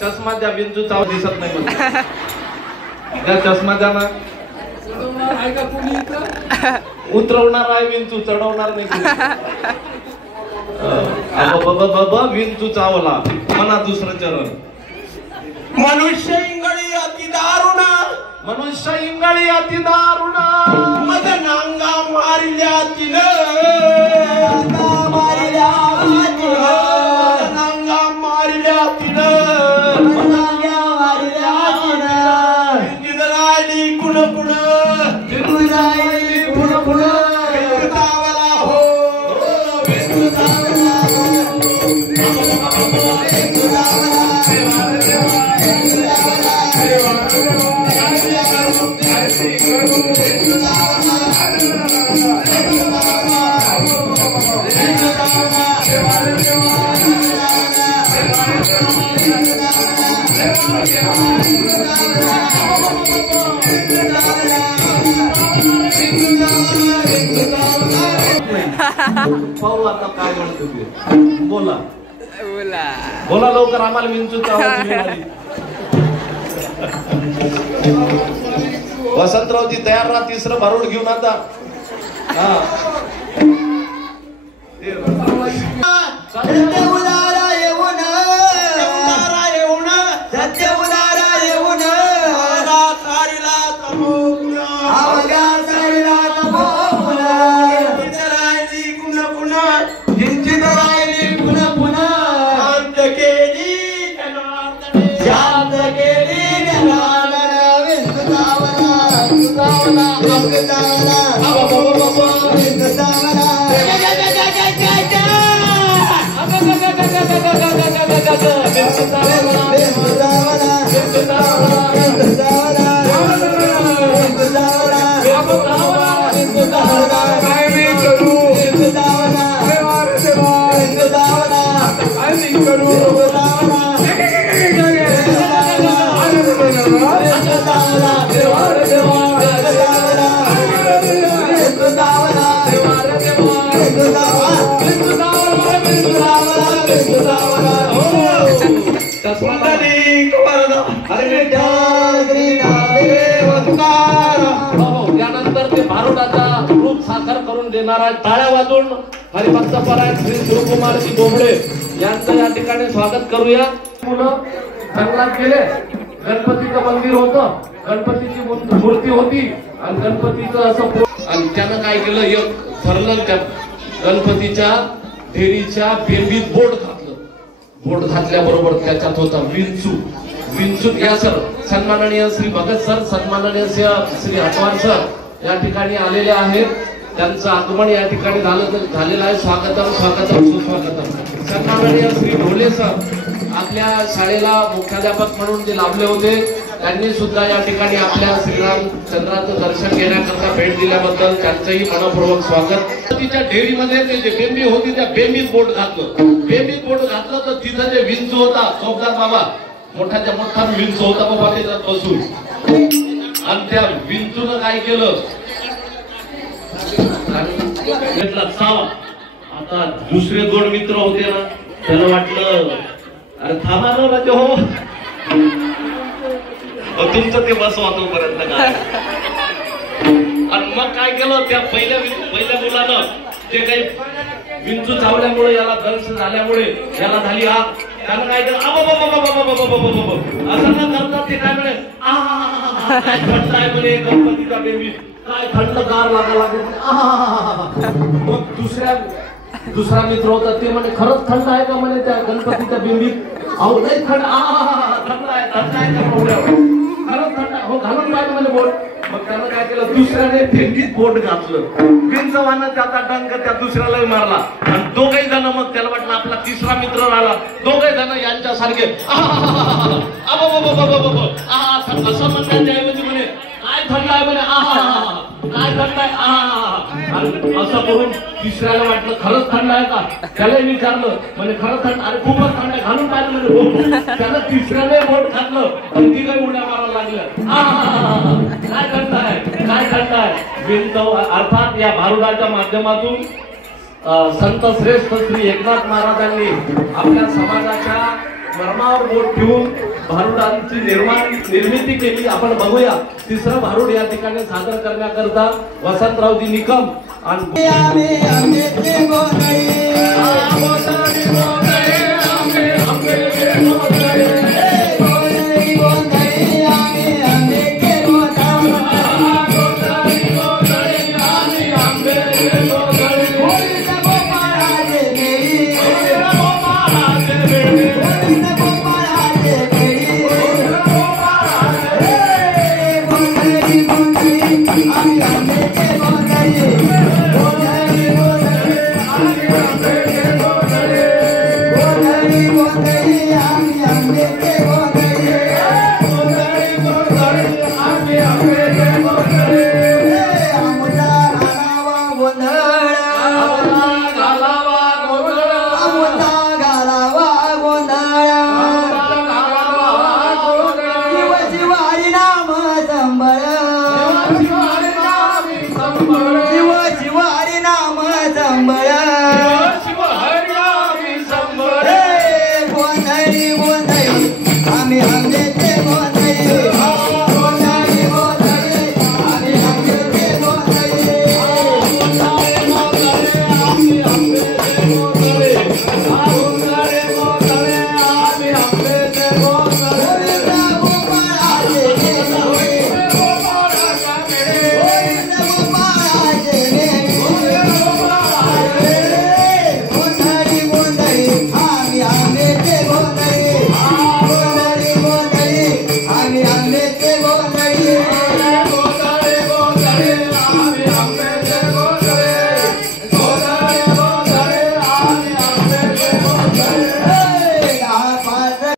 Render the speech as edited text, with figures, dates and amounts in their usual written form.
चष्मा द्या, विंचू चाव दिसत नाही मला. त्या चष्मा द्या ना. उतरवणार आहे विंचू, चढवणार नाही. विंचू चावला म्हणा दुसरं चरण. मनुष्य इंगळी अति दारुण, मनुष्य इंगळी अति दारुण, मदनांगा मारिल्या तिनं, पाहू आता काय म्हणतो ते. बोला बोला लवकर, आम्हाला विंचू चावायची. वसंतरावजी तयार राहा, तिसरं भारूड घेऊन आता. त्यानंतर ते भारुडाचा रूप साकार करून देणार आहे. टाळ्या वाजवून हरिभक्तपरायण श्री शिवकुमारजी डोबळे यांचं या ठिकाणी स्वागत करूया. मुलं जंगलात गेले, गणपतीचं मंदिर होतं, गणपतीची मूर्ती होती आणि गणपतीचं असं, आणि त्यानं काय केलं, एक ठरलं त्या गणपतीच्या ढेरीच्या बेंबीत बोट घातलं. बोट घातल्याबरोबर त्याच्यात होता विंचू. विंचू या सर सन्माननीय श्री भगत सर, सन्माननीय श्री हटवार सर या ठिकाणी आलेले आहेत. त्यांचं आगमन या ठिकाणी झालेलं आहे. स्वागतम स्वागतम सुस्वागतम. सन्माननीय श्री ढोले सर आपल्या शाळेला मुख्याध्यापक म्हणून जे लाभले होते, त्यांनी सुद्धा या ठिकाणी आपल्या श्रीरामचंद्राचं दर्शन घेण्याकरता भेट दिल्याबद्दल त्यांचंही मनपूर्वक स्वागत. तिच्या ढेरीमध्ये ते जे बेंबी होती त्या बेंबीत बोट घातलं. बेंबीत बोट घातलं तर तिथं जे विंचू होता चौकदार बाबा, मोठाच्या मोठा विंच होता बाबा त्याच्यात बसून. आणि त्या विंचून काय केलं, घेतला चावा. आता दुसरे 2 मित्र होते ना, त्याला वाटलं अरे थांबा ना राजा हो, तुमचं ते बसवा तोपर्यंत काय. आणि मग काय केलं, त्या पहिल्या मुलानं ते काही विंचू चावल्यामुळे याला दंश झाल्यामुळे याला झाली आग. त्यानं काय केलं, असं न करतात ते काय म्हणे, काय थंड आहे म्हणे गणपतीचा बेबी, काय थंड गार लागायला लागले. मग दुसरा मित्र होता ते म्हणे खरंच थंड आहे का म्हणे त्या गणपतीच्या बिंबीत. अहो नाही थंड, थंड आहे का बोलल्यावर खरंच थंड आहे, हो घालून पाहिजे म्हणे बोट. मग त्यानं काय केलं, दुसऱ्याने फेंटीत बोट घातलं. विंचवानं त्याचा डंक त्या दुसऱ्यालाही मारला. आणि दोघही जण, मग त्याला वाटलं आपला तिसरा मित्र राहिला, दोघही जण यांच्यासारखे असं म्हणण्याच्या ऐवजी म्हणे काय थंड आहे म्हणे, काय थंड आहे, असं करून तिसऱ्याला वाटलं खरंच थंड आहे का. त्यालाही विचारलं म्हणे खरंच थंड, अरे खूपच थंड आहे, घालून पाहिलं म्हणजे बोट. त्यानं तिसऱ्याने बोट घातलं आणि ती काही उड्या मारायला लागल्या. काय थंड आहे, काय थंड आहे. विंच अर्थात या भारुडाच्या माध्यमातून संत श्रेष्ठ श्री एकनाथ महाराजांनी आपल्या समाजाच्या मर्मावर बोट ठेवून भारुडांची निर्मिती केली. आपण बघूया. तिसरं भारुड या ठिकाणी सादर करण्याकरता वसंतरावजी निकम आणि आंबे